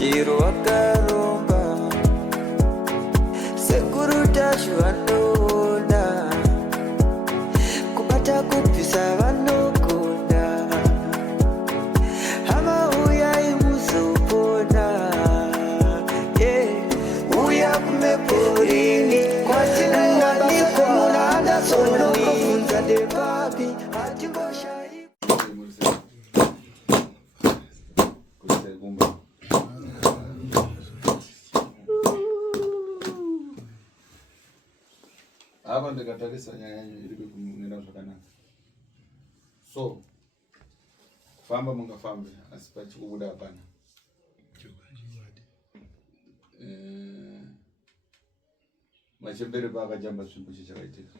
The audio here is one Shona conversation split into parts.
chiro wakaromba sekuru tacho vanona kubata kupisa vanogona hama uyai muzopona uya kumeporini kwatinanganikwa munada sonokofunza depapi hatingoshai hapa ndikatarisa nyaya yanyu iri kumira zvakanaka. So kufamba mungafambe asi pachikubuda hapana. Machembere paakajamba zvinhu chichakaitika.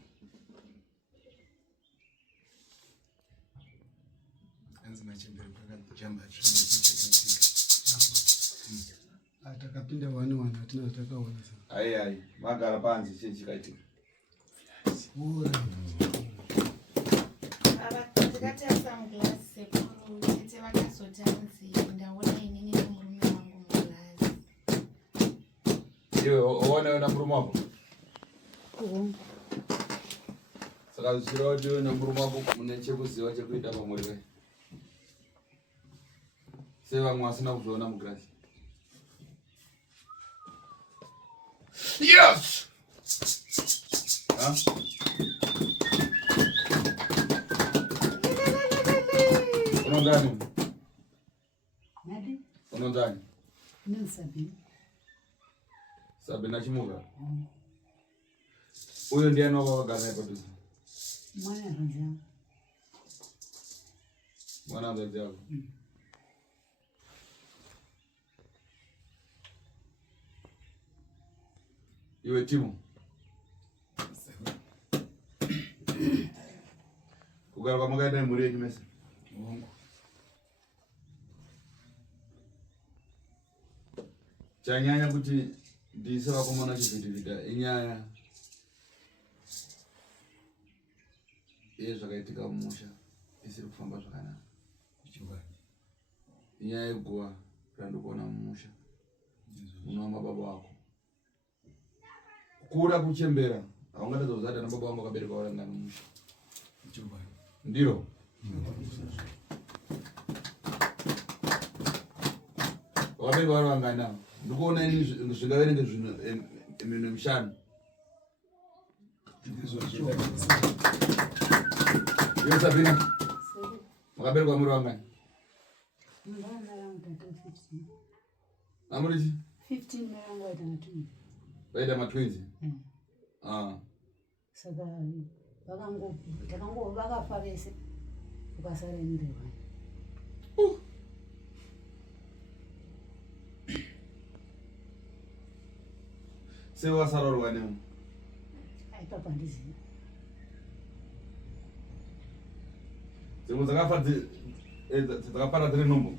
Anzi machembere paakajamba zvinhu chichakaitika. Atakapinda wani atina takaona. Ai magara panzi chichakaitika. Ndakatasa muglass sekuru tete vakazotanzi ndaona inini nemurume wangu muglass. Iwe uone murume wako? Saka zvichireva kuti iwe nemurume wako mune chekuziva chekuita pamuri kai? Sei vamwe vasina kuzviona muglass? Yes! Huh? Unondani? Nadi? Unondani? Ninsabi. Sabi na chimuka? Uyo ndiye anokagara naye padhuze? Mwana ranza. Mwana hanzvadzi yako? Iwe Timo? Kugara kwamakaita mhuri yenyu mese? Chanyanya kuti ndiise vakomana chivhitivhita inyaya yezvakaitika mumusha isiri kufamba zvakanaka. Inyaya yeguva randikuona mumusha munova mababa wako. Kuda kuchembera haungatadza kuzati ana baba vangu vakabereka varangana mumusha. Ndiro? Wakabereka vari vangana? Ndikuona ini zvingaverenge zvinhu minhu mishanu. Iwe Sabina? Makaberekwa muri vangani? Mwana yangu tata 15. Amuri chi? 15 merangu waita na 20. Vaita ma-twins? Saka takango vakafa vese ukasara ndirwa. Sei wasarorwa nemo? Aipapa ndiziva. Dzimwe dzakafa dzakapara dziri nhombo?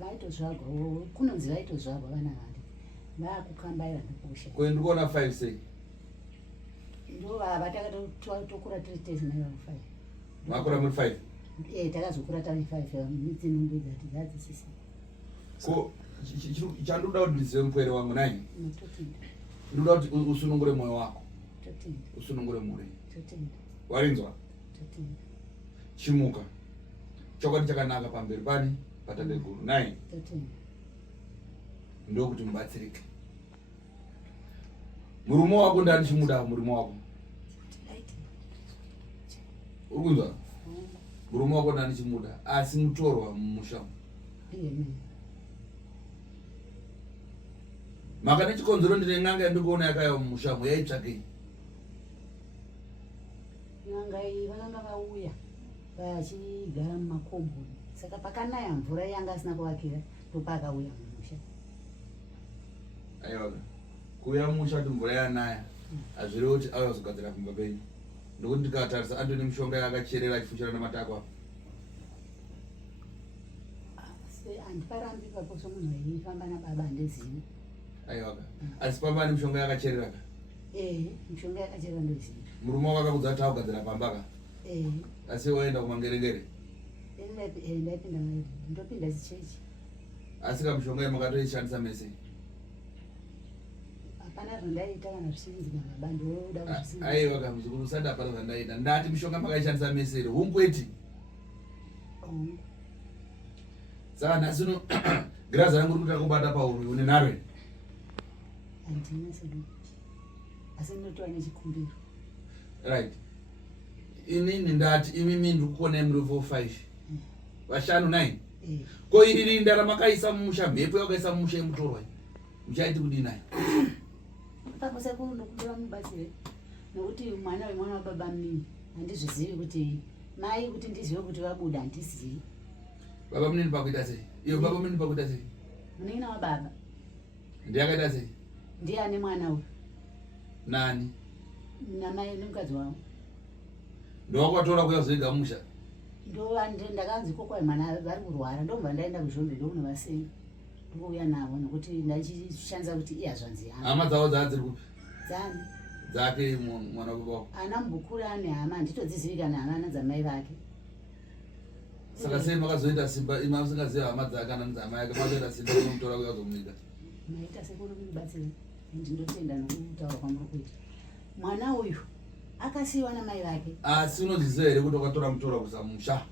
Vaitozvagwa kunonzi vaitozvagwa vana vale vakukambaira nekusha. Kwe ndikuona 5 sei? Ndo vatakatokura tiri tesi nayo 5. Makura muri 5? Takazokura tari 5 midzinumbi dzati dzadzisisa. Ko chandoda kuti ndizive mupwere wangu nai? Ndoda kuti usunungure mwoyo wako. Usunungure mhuri. Warinzwa? Chimuka. Chokwadi chakanaka pamberi pani patate guru nai? Ndokuti mubatsirike. Murume wako ndani chimuda murume wako? Urikuzwa? Murume wako ndani chimuda asi mutorwa mumusha. Maka nechikonzero ndine n'anga yandikuona yakaya mumusha yaitsvakei? N'anga iyi vakanga vauya vachigara mumakombo saka pakanaya mvura yanga asina kuvakira ndopakauya mumusha. Aiwa kuuya mumusha kuti mvura yanaya hazvirevo kuti auya kuzogadzira kumba penyu. Ndokuti ndikatarisa andoni mishonga yakacherera achifushira namatakwa. Handiparambi papo somunhu aifamba nababa handizivi. Aiwa asi pamba mishonga yakacherera ka? Mishonga yakacherera ndozivi. Murume wako akakudza kuti augadzira pamba ka? Asi waenda kumangerengere? Ndapinda ndopinda chichechi. Asika mshonga makatoishandisa mese. Hapana zvandaita kana zvisinzi mabando oda zvisinzi. Aiwa kamuzukuru sada hapana zvandaita. Ndati mishonga makaishandisa mese ere hunkweti. Saka nhasi graza rangu rikuta kubata pauri une naro. Andina sedu. Asi ndotwa nechikumbiro. Right. Inini ndati imimi ndikukona muri 4-5. Vashanu 9. Ko iri ndarama kaisa mumusha mhepo yakaisa mumusha yemutorwa. Muchaiti kudini nayo? Pakose kundokumbira mubatsire. Nokuti mwana wemwana wababa mnini handizvizivi kuti mai kuti ndizive kuti vabuda handizivi. Baba mnini pakuita sei? Iyo baba mnini pakuita sei? Munina wababa. Ndiyakaita sei? Ndiani mwana uyu? Nani? Namai nemukadzi wavo. Ndowakatora kuyazoiga musha. Ndakanzi kokwa mwana vari kurwara ndobva ndaenda kuzvombe ndokuno vasei. Ndouya navo nokuti ndachishandisa kuti iyazvanzi yangu. Hama dzavo dzadziri kupi? Dzani. Dzake mwana wababa. Ana mbukuru ane hama handitodzizivi kana hama dzamai vake. Saka sei makazoita simba ima musingaziva hama dzake kana dzamai yake makazoita simba kumutora kuyazomuika. Maita sekuru kundibatsira. Ndinotenda nokutaura kwamuri kuita. Mwana uyu akasiyiwa namai vake. Asi unozviziva here kuti wakatora mutora kusamusha?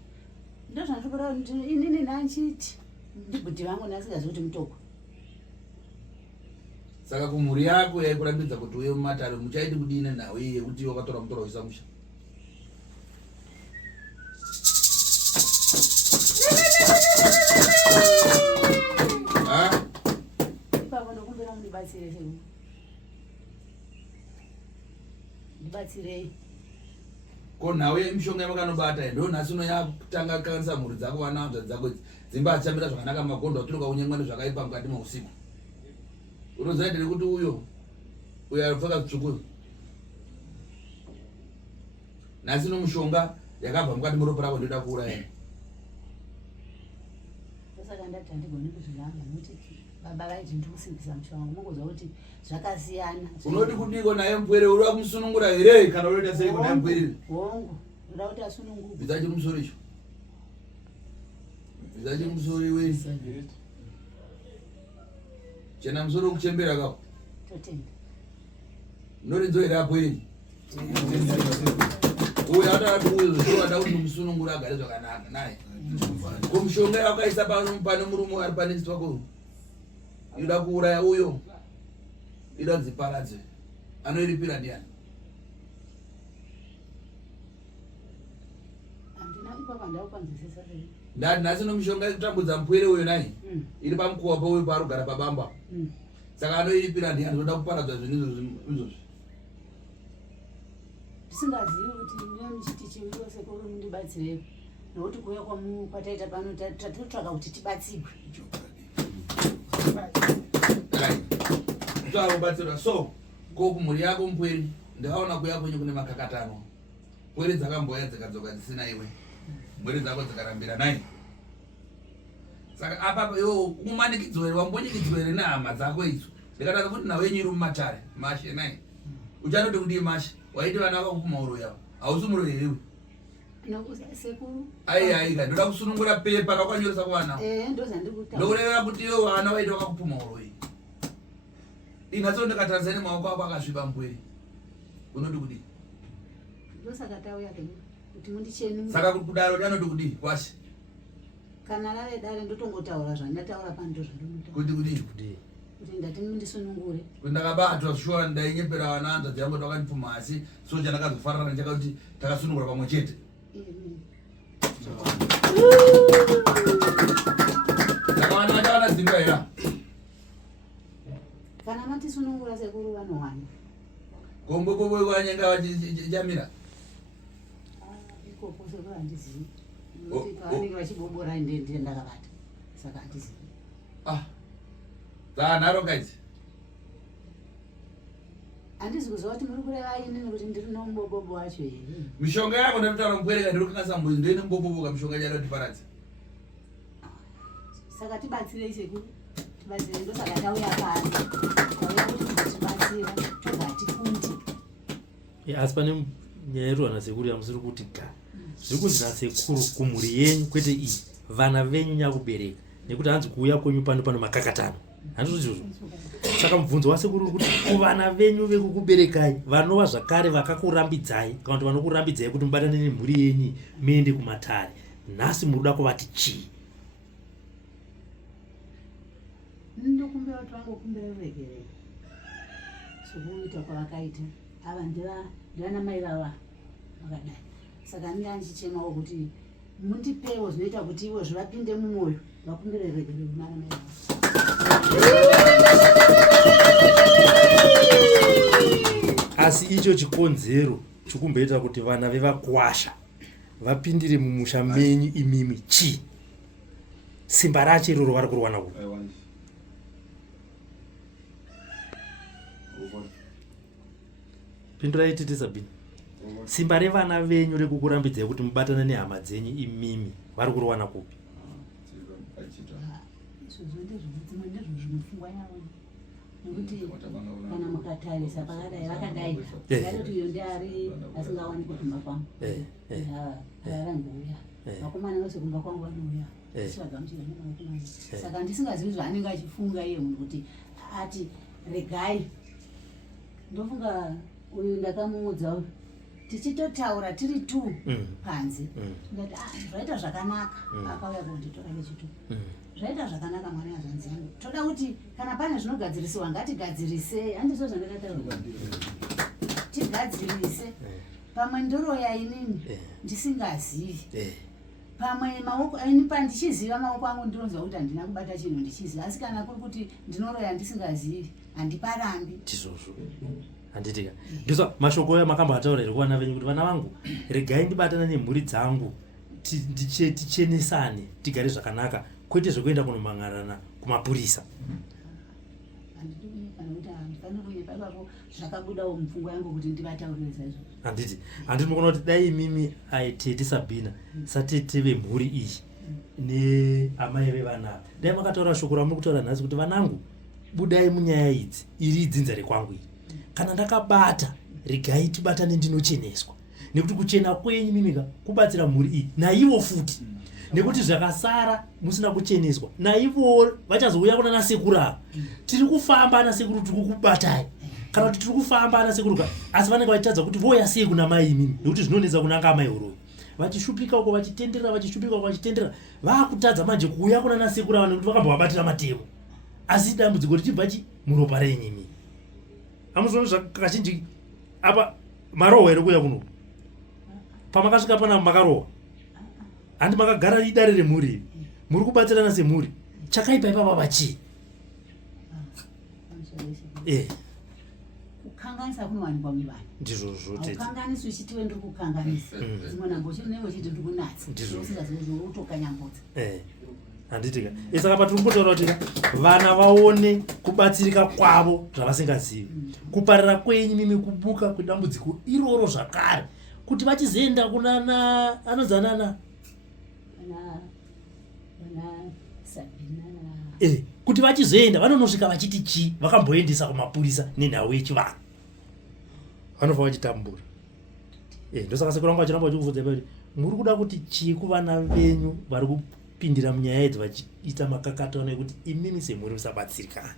Ndozvandikura kuti inini ndanchiti ndibhudhi vangu ndasingazivi kuti mutoko. Saka kumhuri yako yaikurambidza kuti uye mumatare muchaiti kudini nawe iye kuti wakatora mutora kusamusha? Ipapo ndokumbira mundibatsire seku. Ndibatsirei. Ko nawe mishonga yamakanobata ndo nhasi unoyakutanga kanisa mhuri dzako vana dzako dzimba achamira zvakanaka magondo aturuka kunyengwani zvakaipa mukati meusiku. Unoziva ndiri kuti uyo aripfeka zvitsvuku. Nhasi mishonga yakabva mukati muropa rako ndoda kuuraya. Saka ndati handigoni kuzviramba nokuti baba vaiti ndikusimbisa mushonga mungoziva kuti zvakasiyana. Unoti kudiko naye mpwere uri kumusunungura here kana unoita sei kuna mpwere? Hongu. Ndoda kuti asunungure. Bvizachi musoro icho. Bvizachi musoro iwe. Chena musoro kuchembera kako. Totenda. Noridzoera hapo iri. Uya atati uyo zvoada kuti musunungura agare zvakanaka naye. Kumshonga yakaisa pane murume ari pane chitwako. Ida kuuraya uyo. Ida kudziparadze. Anoiripira ndiani? Handina ipapa ndaupanzisisa sei. Ndati nhasi nomishonga yekutambudza mpwere uyo naye. Iri pamukuwa pauyo paarikugara pabamba. Saka anoiripira ndiani zvoda kuparadza zvinhu izvozvi. Ndisingazivi kuti ndichiti chimiro sekuru mundibatsirei. Nokuti kuuya kwataita pano tatotsvaka kuti tibatsirwe. Twakubatsirwa so ko kumhuri yako mpweri ndakaona kuya kwenyu kune makakatano. Mpweri dzakamboya dzikadzoka dzisina iwe. Mpweri dzako dzikarambira naye. Saka apa yo umanikidzwa here wambonyikidzwa here nehama dzako idzo. Ndikataza kuti nawe nyiri mumatare mashe naye. Uchanoti kudii mashe? Waiti vana vakakupuma uro yavo. Hausi muro here iwe. Sekuru. Ai ndoda kusunungura pepa kakwanyoresa kuvana. Ndozandikuta. Ndokureva kuti iwe vana vaiti vakakupuma uro iyi. Inatso ndikatarise nemaoko ako akasviba mpweri. Unoti kudii? Ndosaka tauya kuti mundicheni. Saka kudaro danoti kudii kwashe? Kana rave dare ndotongotaura zvandataura pano ndozvandomuta. Kuti kudii? Kuti ndati mundisunungure. Kuti ndakabatwa shuwa ndainyepera vana hanza dzangu ndakandipfuma asi so chandakazofarana chakakuti takasunungura pamwe chete. Saka vana vacho vana dzimba hera. Kana matisunungura sekuru vanowana. Kombo bobo vanyenga vachichamira. Ikoko sekuru handizivi. Vanenge vachibobora ndende ndakabata. Saka handizivi. Dzanharo kaidzi. Handizi kuziva kuti muri kureva inini kuti ndiri nomubobobo wacho here. Mishonga yako ndakutaura mupwereka ndiri kukangasa mbuzi ndoine mubobobo kamishonga chada kutiparadza. Saka tibatsirei sekuru. Tibatsirei ndosaka tauya pano. Tauya kuti tibatsira tobva tifundi. Asi pane nyaya yeruwana sekuru yamusiri kuti ga. Zviri kunzi nasekuru kumhuri yenyu kwete iyi. Vana venyu nyakubereka. nekuti hanzi kuuya kwenyu pano makakatano handizvozvo. Saka mubvunzo wasekuru kuti kuvana venyu vekukuberekai vanova zvakare vakakurambidzai kana kuti vanokurambidzai kuti mubatane nemhuri yenyu muende kumatare, nhasi muruda kuvati chii? Ndinokumbira kuti vangokumbira ruregerero sokuita kwavakaita ava ndivana mai vava vakadai. Saka ndinga ndichichemawo kuti mundipewo zvinoita kuti ivo zvivapinde mumwoyo vakumbire ruregerero kunana mai vavo. Asi icho chikonzero chikumboita kuti vana vevakwasha vapindire mumusha menyu imimi chii? Simba racho iroro vari kurowana ku pindura ititi Sabina. Simba revana venyu rekukurambidzai kuti mubatane nehama dzenyu imimi vari kurowana kupi? Ndezvozvinofungwa yavo nekuti kana mukatarisa pakadai vakadai kuti uyo ndiari asingawani kutumba kwangu varangouya vakomana vose kumba kwangu vanouya sivagamuchira nevakomana. Saka ndisingazivi zvaanenge achifunga iye munhu kuti ati regai. Ndofunga uyu ndakamuudza tichitotaura tiri tu panze ndati zvaita zvakanaka akauya kunditora nechitu zvaita zvakanaka mwana yazvanzi yangu toda kuti kana pane zvinogadzirisiwa ngatigadzirise. Handizvo zvandakataura tigadzirise pamwe ndoroya inini ndisingazivi pamwe maoko ini pandichiziva maoko angu ndinoziva kuti handina kubata chinhu ndichiziva, asi kana kuri kuti ndinoroya ndisingazivi handiparambi tizvozvo handitika. Ndizva mashoko aya makamboataura iri kuvana venyu kuti vana vangu regai ndibatana nemhuri dzangu tichenesane tigare zvakanaka kwete zvekuenda kunomang'arana kumapurisa. zvakabudawo mupfungwa yangu kuti ndivataurire izvo. Handiti ndinogona kuti dai mimi aitete Sabina satete vemhuri iyi neamai vevana dai makataura shoko ramuri kutaura nhasi kuti vanangu budai munyaya idzi, iri idzinza rekwangu iri, kana ndakabata regai tibatane ndinocheneswa, nekuti kuchena kwenyu mimika kubatsira mhuri iyi naivo futi, nekuti zvakasara musina kucheneswa naivo vachazouya kuna nasekuru ava tiri kufamba nasekuru tiri kukubatai kana kuti tiri kufamba nasekuru asi vanenge vachitadza kuti voya sei kuna mai imimi, nekuti zvinonetsa kunanga amai uroi vachishupika uko vachitenderera vachishupika uko vachitenderera vakutadza manje kuuya kuna nasekuru ava nekuti vakambovabatira matemo, asi dambudziko richibva muropa renyimi. Amuzoni zvakazhinji apa marohwa ere kuya kuno pamakasvika pana makarohwa handi makagara idare remhuri muri kubatsirana semhuri chakaipa ipapa pachii? Kukanganisa kunowanikwa muvanhu ndizvozvo tete kukanganisa uchitiwe ndiri kukanganisa dzimwe nhambo chiri newe chiti ndiri kunatsa usingazivi utokanyambodza handitika. Saka patiri kutaura kuti vana vaone kubatsirika kwavo zvavasingazivi, kuparira kwenyu mimi kubuka kwedambudziko iroro zvakare, kuti vachizoenda kunana anodzanana kuti vachizoenda vanonosvika vachiti chii vakamboendesa kumapurisa nenhau yechivanhu vanobva vachitambura. Ndosaka sekuru vangu vachiramba vachikuvudza kuti muri kuda kuti chii kuvana venyu vari kupindira munyaya idzi vachiita makakatano ekuti imimi semhuri musabatsirikana.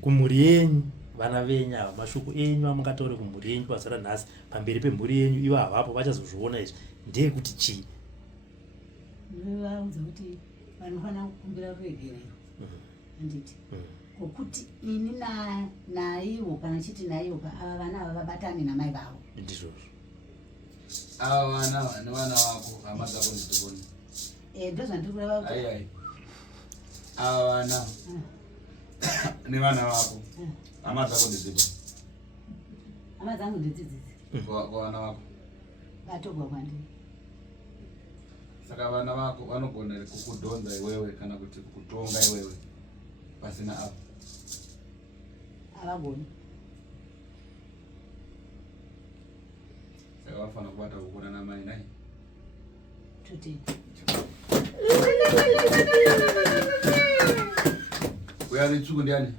Kumhuri yenyu vana venyu ava mashoko enyu amungataure kumhuri yenyu pazara nhasi pamberi pemhuri yenyu ivo havapo vachazozviona izvi ndeyekuti chii? Vaudza kuti vanofanira kukumbira ruregerero handiti kokuti ini naivo kana chiti naivo ava vana ava vabatane namai vavo. Ndizvozvo ava vana nevana vako hama dzako ndizikoni ndo zvandiri kureva ai ava vana nevana vako hama dzako ndizipo. Hama dzangu ndidzidzidzi vana vako vatogwa kwandiri. Saka vana vako vanogona kukudhonza iwewe kana kuti kukutonga iwewe pasina apo havagoni. Saka vafanira kubata kukona namai nai Tuti uyari tsvuku ndiani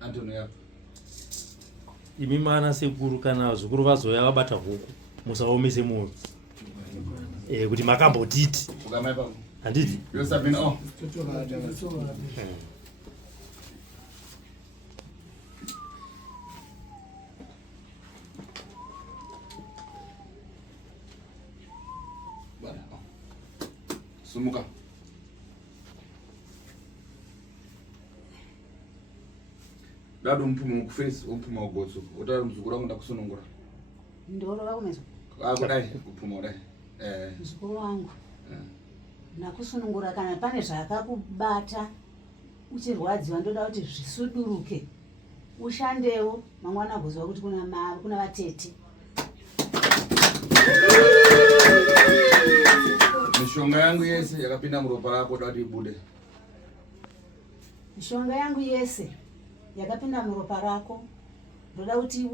Antoni yako imi mana sekuru kana zukuru vazoya vabata huku musaomese moyo kuti makambotiti ukamaipa handiti yosabina sumuka dadu mpuma ukufesi umpuma ugotso utari mzukuru wangu ndakusunungura ndoro vakumezwa akudai kupuma udai mzukuru wangu nakusunungura kana pane zvakakubata uchirwadziwa ndoda kuti zvisuduruke ushandewo mangwana kuzwa kuti kuna vatete mishonga yangu yese yakapinda muropa rako dati ibude mishonga yangu yese yakapinda muropa rako ndoda kuti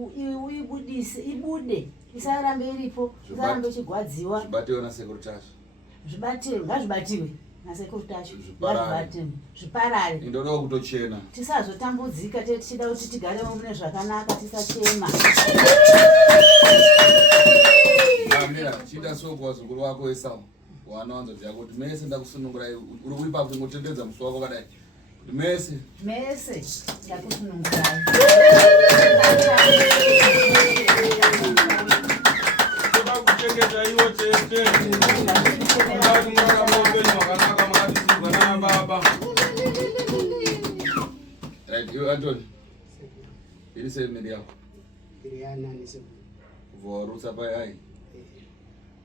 uibudise ibude isarambe iripo isarambe ichigwadziwa zvibatiwe nasekuritasha zvibatiwe ngazvibatiwe nasekuritasha ngazvibatiwe zviparare indoda kutochena tisazotambudzika tichida kuti tigare mune zvakanaka tisachema amira chida soko wazukuru wako Esau wanowanza ziya kuti mese ndakusunungura uri kuipa kungotendedza musi wako kadai kuti mese ndakusunungura kuchengeta iwo tete ndakumwana mopeni wakanaka makatisirwa nana baba right you Anthony ili semedi yako Iriana nisebu. vorusa pai hai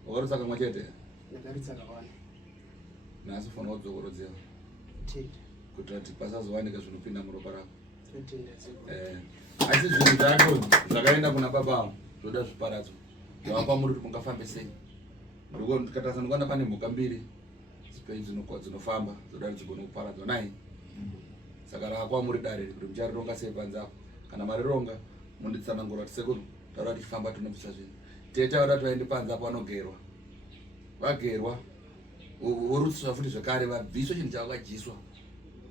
vorusa kamwe chete Nadaritsa kawana. nasi fona kudzokorodzera Tete. kuti kuti pasazowanika zvinopinda muropa rako Tete ndazeko. asi zvinhu zvacho zvakaenda kuna baba zvoda zviparadzo zvavapa muri kuti mungafambe sei tikatasanukana pane mhuka mbiri dzinofamba zoda kuti dzigone kuparadzwa nai saka rakwa muri dare kuti mucharironga sei panzapo kana marironga munditsanangura kuti sekuru taura tichifamba tinobvisa zvinhu tete vada tivaende panzapo vanogerwa vagerwa vorutsiswa futi zvekare vabviswa chinhu chavakajiswa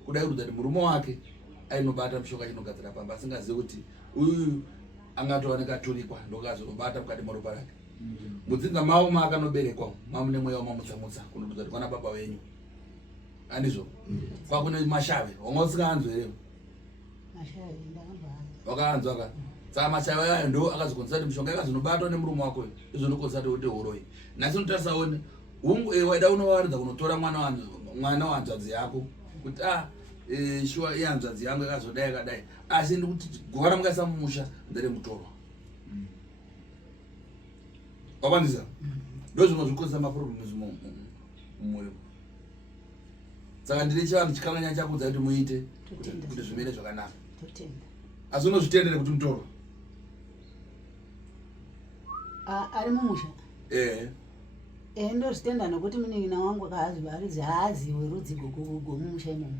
kudai kuti murume wake ainobata mishonga chinogadzira pamba asingazivi kuti uyu angatowanika aturikwa ndokazobata mukati maropa rake mudzinga mavo maakanoberekwa mamune mweya wamamutsamutsa kunodudza kuti kwana baba wenyu andizvo kwakune mashave wanga usingaanzwa here wakaanzwa ka saka mashave ayo ndo akazokonzesa kuti mishonga yakazonobatwa nemurume wako izonokonzesa kuti uroi nhasi unotarisaone waida unowaridza kunotora mwana wanzvadzi yako kuti shuwa iyanzvadzi yangu yakazodai yakadai asi ndikuti guva ramukaisa mumusha nderemutorwa wakwanisa ndo zvimwe zvikonzesa maproblems mumwoyo saka ndine chivanhu chikamanya chakudza kuti muite kuti zvimire zvakanaka asi unozvitendere kuti mutorwa ari mumusha ndozvitenda nokuti munin'ina wangu akaarizi haaziwe rudzi gomumusha imomo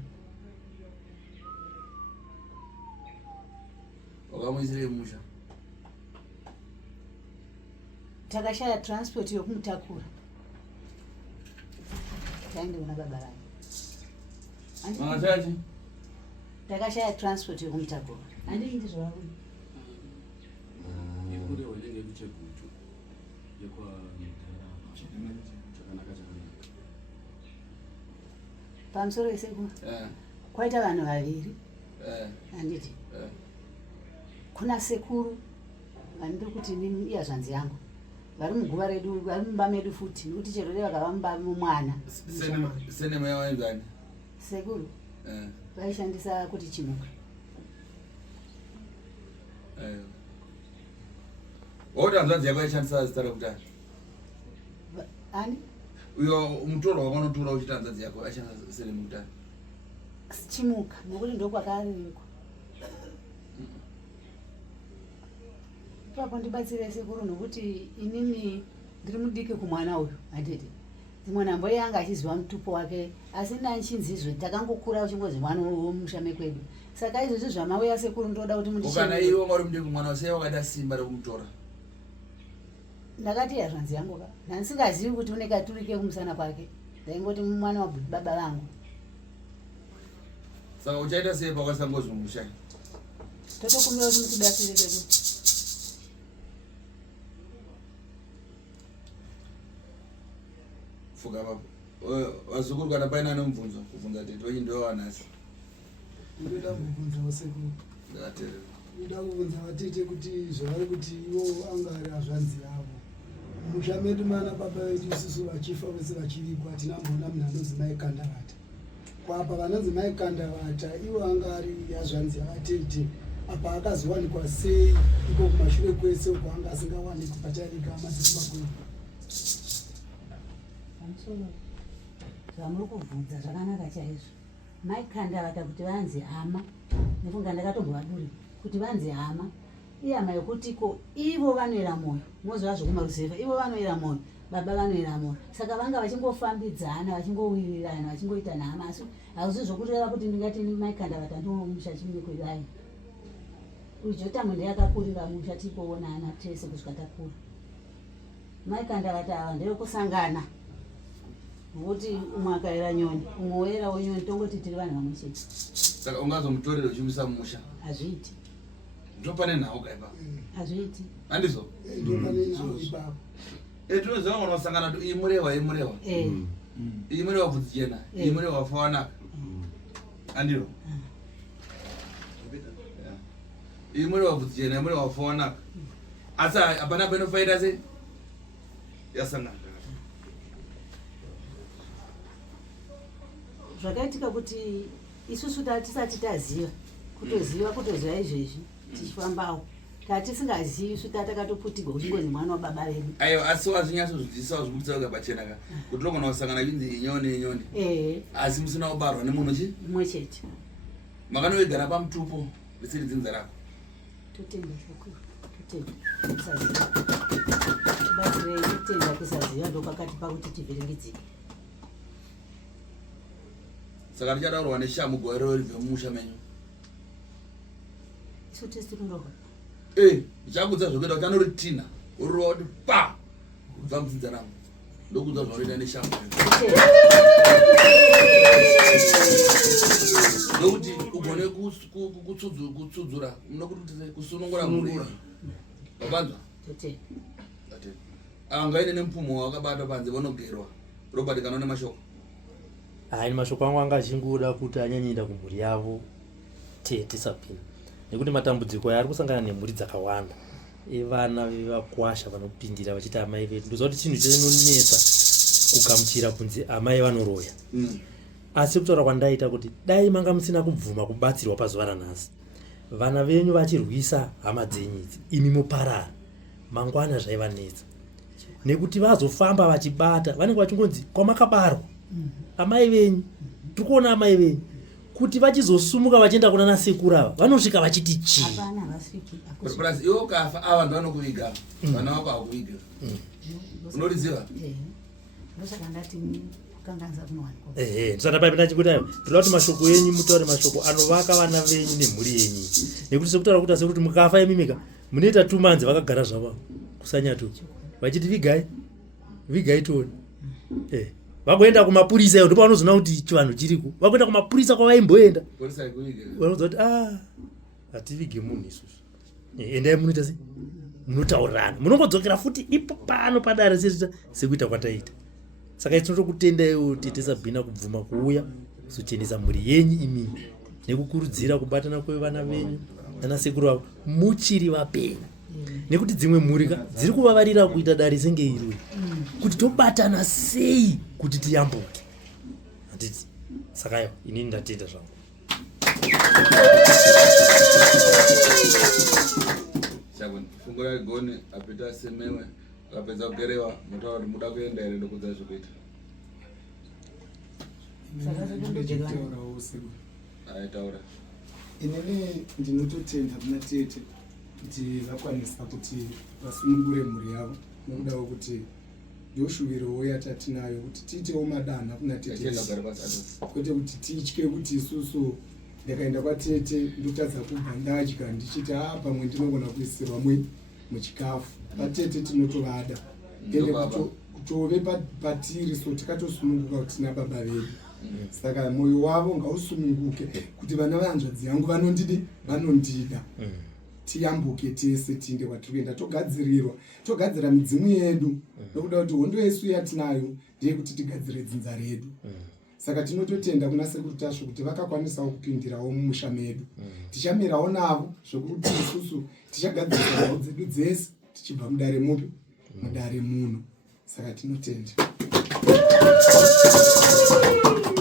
wakamuisirei mumusha takashaya transport yokumutakura taende kuna baba vangu mangatati takashaya transport yokumutakura handiindi zvavavo pamusoro isekuru kwaita vanhu vaviri handiti kuna sekuru vanode kuti iya zvanzi yangu vari muguva redu vari mumba medu futi nokuti chero re vakava mumba mumwana senemeya waenzani sekuru vaishandisa kuti chimuka wauti hanzvadzi yako yaishandisa zita rekutani ani uyo mutorwa wakanotora uchiti hanzvadzi yako aishandisa senemukutani chimuka nokuti ndokwakaririkwa ipapo ndibatsire sekuru nokuti inini ndiri mudiki kumwana uyu handiti dzimwe nhambo yanga achiziva mutupo wake asi ndanchinzizve takangokura uchingozi mwana womushame kwedu saka izvozvi zvamauya sekuru ndoda kuti kana iwe uri mudiki kumwana usei wakada simba rekumutora ndakati yazvanzi yangu ka ndandisingazivi kuti une katurike kumusana kwake ndaingoti mwana wababa vangu saka uchaita sei pakwasangozi mumusha totokumbira kuti mutibatsire kedu fuka baba wazukuru kana paina nomvunzo kuvunza tete wenyi ndio wanasi ndoda kuvunza wasekuru ndakateerera ndoda kuvunza vatete kuti zvavari kuti ivo angari hazvanzi yavo musha medu mana baba vedu isusu vachifa vese vachivigwa hatina mbona munhu anonzi maikandavata kwapa vanonzi maikandavata ivo angari hazvanzi yavatete apa akazowanikwa sei iko kumashure kwese uko anga asingawanikwi patairika amadzikumakwedu pamusoro zvamuri kubvunza zvakanaka chaizvo maikandavata kuti vanzi hama nefunga ndakatombovaduri kuti vanzi hama ihama yekutiko ivo vanoera mwoyo mozova zvokumaruzeva ivo vanoera mwoyo baba vanoera mwoyo saka vanga vachingofambidzana vachingowirirana vachingoita nhama asi hauzi zvokureva kuti ndingati maikandavata ndomusha chiminyekwedai ujotamwe ndeyakakurira musha tipoonana tese kusvika takura maikandavata ava ndevekusangana ngokuti umwe akaera nyoni umwe woerawo nyoni tongoti tiri vanhu vamwe chete saka ungazomutorera uchimisa mumusha hazviiti ndopane nhau kaipa hazviiti handizo ndopanenawo ipapo tinoziva unosangana iyi murehwa iyi murehwa bvudzi jena iyi murehwa wafa wanaka andiro iyi murehwa bvudzi jena iyi murehwa wafa wanaka asi hapana painofaita sei yasangana zvakaitika kuti isusu tisati taziva kutoziva izvezvi tichifambawo tatisingazivi isu tatakatoputigwa kuchingozi mwana wababa vedu aiwa asi wazvinyatsozvidzisawo zvekutitsauka pachenaka kuti lokona kusangana chinzi inyoni asi musina kubarwa nemunhu chi mumwe chete makanoigara pamutupo risiri dzinza rako totenda chokuru totenda kusaziva basi rei totenda kusaziva ndokwakati pakuti tivhiringidzike saka tichadaurwa neshamu gore rero ribve mumusha menyu isu tese tinorohwa ndichakudza zvokuita kuti anoritina urova kuti pa kubva mudzinza rangu ndokudza zvaunoita neshamu nokuti ugone kutsudzura munokuti kusunungura mhuri wapanzwa totenda angaine nemupfumo wakabata panze vanogerwa robert kana nemashoko hai mashoko angu anga achingoda kuti anyanyienda kumhuri yavo tisapinda nekuti matambudziko ari kusangana nemhuri dzakawanda evana vevakwasha vanopindira vachiti amai vedu ndoziva kuti chinhu chinonetsa kugamuchira kunzi amai vanoroya asi kutaura kwandaita kuti dai manga musina kubvuma kubatsirwa pazuva ranhasi vana venyu vachirwisa hama dzenyu idzi imi muparara mangwana zvaivanetsa nekuti vazofamba vachibata vanenge vachingonzi kwamakabarwa amai venyu tiri kuona amai venyu kuti vachizosumuka vachienda kuna nasekuru ava vanosvika vachiti chii hapana havasviki plus iwo ukafa ava ndovanokuviga vana vako hakuviga unoriziva ndosaka ndati kukanganisa kunowanikwa ndisana paipinda chikutayo toda kuti mashoko enyu mutaure mashoko anovaka vana venyu nemhuri yenyu nekuti sekutaura kuti asekuti mukafa imimika munoita 2 manzi vakagara zvavo kusanyatuki vachiti vigai tione vagoenda kumapurisa iyo ndipo vanozoona kuti chivanhu chiriko vagoenda kumapurisa kwavaimboenda vanoza kuti hativige munhu isusu endai munoita sei munotaurirana munongodzokera futi ipo pano padare sekuita kwataita saka tinotokutendaiwo tisabhina kubvuma kuuya kuzochenesa mhuri yenyu imimi nekukurudzira kubatana kwevana venyu nanasekuru avo muchiri vapenyu nekuti dzimwe mhuri dziri kuvavarira kuita dare senge irwe kuti tobatana sei kuti tiyambuke handiti saka iwa inini ndatenda zvangu fungo raigoni apita semewe akapedza kugerewa mutaura kuti muda kuenda here ndokudza zvekuita aitaura inini ndinototenda kuna tete kuti vakwanisa kuti vasunungure mhuri yavo nokuda kwekuti ndoshuvirowo yatatinayo kuti tiitewo madanha kuna tete kwete kuti titye kuti isusu ndakaenda kwatete ndotadza kubva ndadya ndichiti pamwe ndinogona kuisirwa muchikafu patete tinotovada ende kutove patiri so tikatosununguka kuti tina baba vedu saka mwoyo wavo ngausununguke kuti vana vanzvadzi yangu vanondida tiyambuke tese tiinde kwatiri kuenda togadzira midzimu yedu nokuda kuti hondo yesu yatinayo ndeyekuti tigadzire dzinza redu. Saka tinototenda kuna sekuru tasvo kuti vakakwanisawo kupindirawo mumusha medu. Tichamirawo navo zvokuti isusu tichagadzira ndau dzedu dzese tichibva mudare mupi? Mudare muno. Saka tinotenda.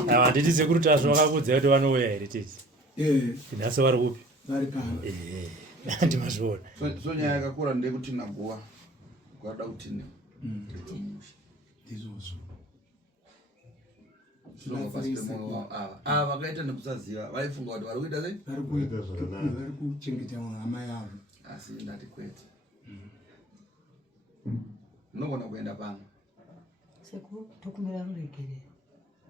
Handiti sekuru tasvo vakakudza kuti vanouya here tete? Nhasi vari kupi? Vari pano. Ndimazviona. So nyaya yakakura ndeyekuti naguva kwada kuti izvozvo vakaita nekusaziva vaifunga kuti vari kuita sei vari kuchengeta hama yavo. Asi ndati kwete unogona kuenda pano sekuru tokumbira ruregerero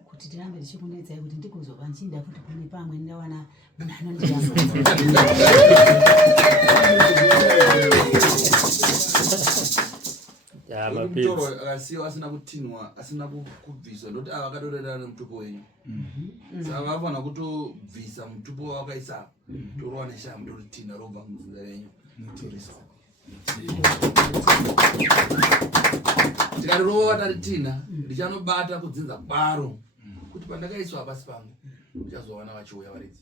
kuti tirambe tichikunetsai kuti ndikuzova nchinda futi kune pamwe ndawana munhu anondiramba. mutoro akasiyiwa asina kutinwa asina kubviswa ndoti ava akadorerana nemutupo wenyu. Saka vafana kutobvisa mutupo wakaisa torova neshamu ndotitinha robva mudzinza renyu. Tikati rova taritinha ndichanobata kudzinza kwaro kuti pandakaiswa pasi pangu uchazowana vachiuya varidzi.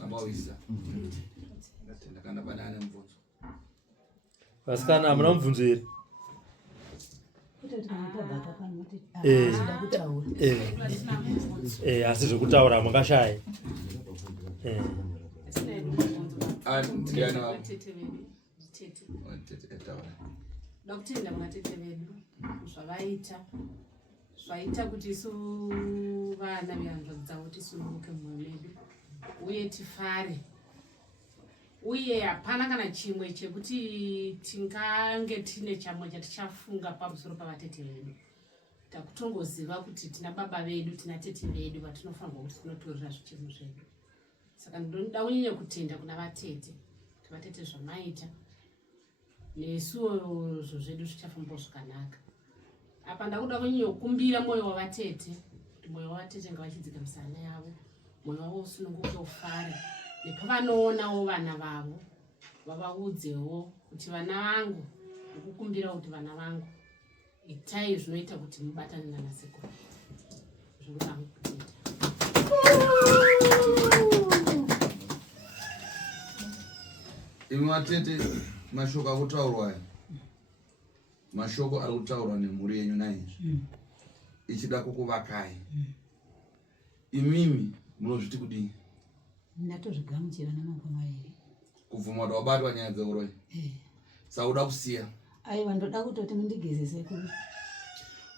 Samawisa ndakanda pane ane mubvunzo. Vasikana hamuna mubvunzo here? Asi zvekutaura hamungashaya. Ndakutenda vatete vedu zvaita kuti isu vana vehanzvadzi dzavo tisununguke mumwoyo medu uye tifare, uye hapana kana chimwe chekuti tingange tine chamwe chatichafunga pamusoro pavatete vedu. Takutongoziva kuti tina baba vedu tina tete vedu vatinofanirwa kuti tinotorera zvichemo zvedu. Saka ndoda kunyanya kutenda kuna vatete kuti vatete zvamaita nesuwo zvedu zvichafamba zvakanaka. Apa ndakuda kunyanya kukumbira mwoyo wavatete kuti mwoyo wavatete ngavachidzika misana yavo, mwoyo wavo usununguke ufare, nepavanoonawo vana vavo vavaudzewo kuti vana vangu, ndikukumbira kuti vana vangu itai zvinoita kuti mubatane nanasekuru. Zvinoda kutenda. Imi vatete mashoko akutaurwa aya, mashoko ari kutaurwa nemhuri yenyu naizvi ichida kukuvakai, imimi munozviti kudini? Ndatozvigamuchira namakore mairi. Kubvuma kuti wabatwa nyaya dzeuroyi sauda kusiya. Aiwa, ndoda kutoti mundigeze sekuru.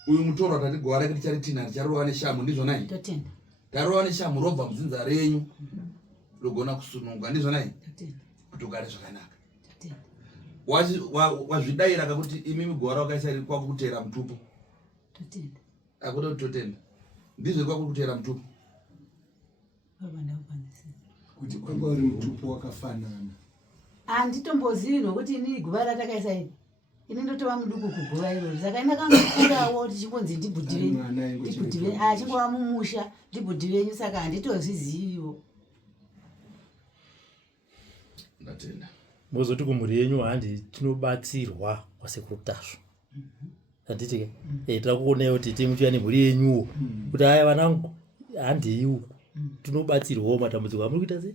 Uyu mutoro tatigwara kuti charitina richarova neshamu ndizvona iyi. Totenda. Tarova neshamu robva mudzinza renyu rogona kusununga ndizvona iyi. Totenda. Kuti ugare zvakanaka. Totenda. Wazvidayira kuti imimi gwara wakaisa riri kwakutera mutupo. Totenda. Akuda kuti totenda. Ndizvo kwakutera mutupo. Baba ndakukwanisa. Kuti kwanga uri mutupo wakafanana. Handitombozivi nokuti ini guva ratakaisa ini. Ini ndotova muduku kuguva iroro. Saka ina kangokurawo tichimbonzi ndibhudhivenyu. Achingova mumusha ndibhudhivenyu, saka handitozviziviwo. Ndatenda. Mozoti kumhuri yenyu handi tinobatsirwa kwasekuru tasvo. Handiti ke? Tirakuonawo kuti timuchiya nemhuri yenyuwo. Kuti haya vanangu handei uku. Tinobatsirwawo matambudziko amuri kuita sei?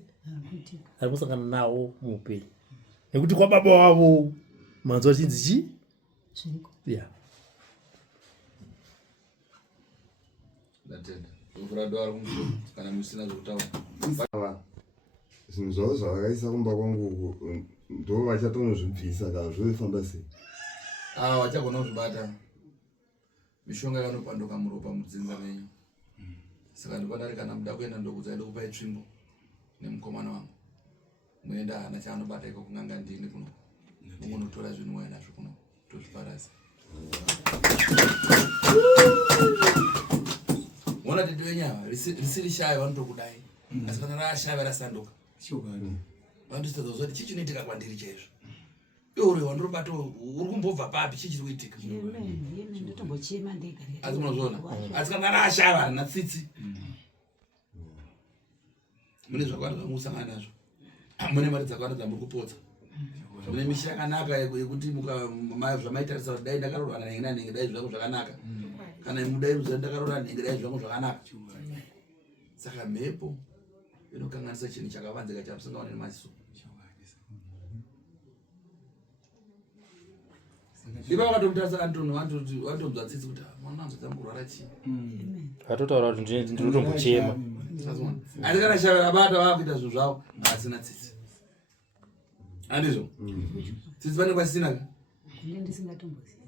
Ari kusangana nawo muupenyu. Nekuti kwababa wavo manzwa chinzi chi? Zviriko. Yeah. Ndatenda. Ukurado ari kumusoro kana musina zvokutaura. Zvinhu zvavo zvavakaisa kumba kwangu uku ndo vachatonozvibvisa kana zvofamba sei? Vachagona kuzvibata. Mishonga yanopanduka muropa mudzinza menyu. Saka ndipandari kana muda kuenda ndokudza ida kupai tsvimbo nemukomana wangu. Muenda hana chaanobata iko kunganga ndini kuno. Mungonotora zvinhu waya nazvo kuno tozviparasa. Mona tete wenyava risiri shayo vanotokudai. Asi kana rashaya rasanduka. Vandositadza kuzoti chii chinoitika kwandiri chaizvo. Iwe wandorobata uri kumbobva papi chii chiri kuitika? Yeme ndotombochema ndega. Asi munozviona. Asi kana rashaya harina tsitsi. Mune zvakawanda zvamusangana nazvo. Mune mari dzakawanda dzamuri kupodza. Mune misha yakanaka yekuti zvamaitarisa kuti dai ndakaroorana nenge nanenge dai zvangu zvakanaka kana mudai ruziva ndakaroorana nenge dai zvangu zvakanaka. Saka mhepo inokanganisa chinhu chakavanzika chamusingaoni nemaziso. Iva vakatomutarisa Antoni watomudza tsitsi kuti mwana dzamurwara chii. Atotaura kuti ndinotombochema. Asi kana shavera bata vakuita zvinhu zvavo asina tsitsi. Andizvo? Tsitsi pane kwasina ka? Ndisingatomboziva.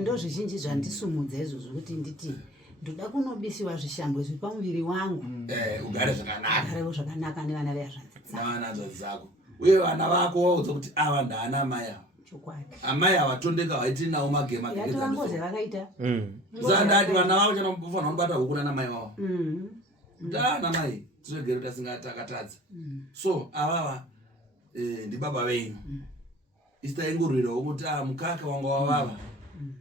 Ndo zvizhinji zvandisumudza izvozvo kuti nditi ndoda kunobisiwa zvishambwe zviri pamuviri wangu. Ugare zvakanaka. Ugare zvakanaka nevana vazvanzi. Nevana dzako. Uye vana vako waudza kuti ava ndaana amai ava. Amai ava tondeka waiti nawo magema kegedza. Yatongoze vakaita. Zandati vana vavo chanofanira kubata huku nana mai vavo. Ndana mai tinogere tasingatakatadza. So avava ndibaba venyu. Isitaingurirawo kuti mukaka wanga wavava.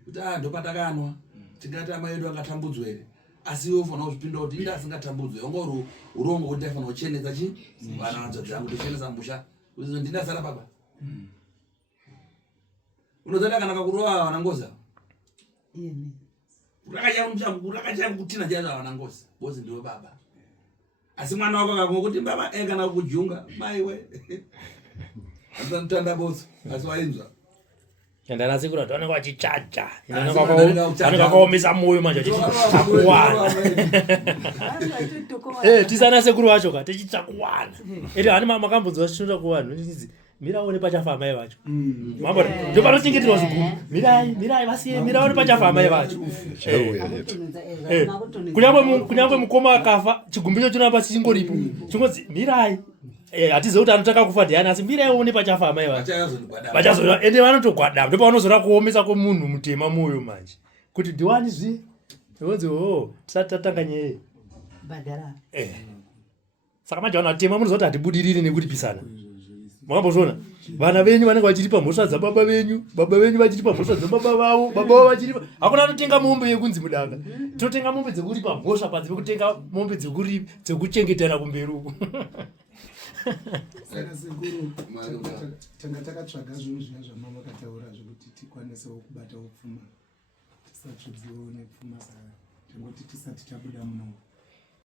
Kuti ndopatakanwa. Tingati amai edu angatambudzwa here. Asi iwe ufanira kuzvipinda kuti inda asingatambudzwe. Wanga urongo kuti afanira kuchenesa chi? Vana vadzodzi vangu kuchenesa musha. Kuti ndinasara baba. Unozada kana kakurova wanangoza. Urakacha kutina jaza wanangoza. Bosi ndiwe baba. Asi mwana wako akakuti baba kana kujunga maiwe. Anotanda bosi. Asi wainzwa. Enda nasikura tone kwa chichacha. Inoka kaomesa moyo manje chichakuwana. Tisana sekuru wacho ka tichakuwana. Eri hani makambonzwa chinota kuwanhu ndizvi. Mira one pachafa mai vacho. Mambo ndo panotingitirwa zvikuru. Mirai vasiye mira one pachafa mai vacho. Kunyangwe mukoma akafa chigumbicho chinapa chingoripo. Chingozi mirai. Hatizo kuti anotaka kufa ndiani asi mirai one pachafa mai vacho. Vachazoya ende vanotogwada ndipo vanozora kuomesa kwomunhu mutema moyo manje. Kuti ndiwani zvi. Ndonzi tisatanga nyeye. Badara. Saka manje vanotema munozoti hatibudiriri nekulipisana. Mwakambozvona vana venyu vanenge vachiripa mhosva dzababa venyu, baba venyu vachiripa mhosva dzababa vavo, baba vavo vachiripa. Hakuna anotenga mombe yekunzi mudanga. Tinotenga mombe dzekuripa mhosva panze pekutenga mombe dzekuchengetera kumberi uko. Saka sekuru tanga takatsvaga zvinhu zviya zvamama vakataura zvokuti tikwanisewo kubatawo pfuma. Tisatsvodziwo nepfuma saka tangoti tisati tabuda muno.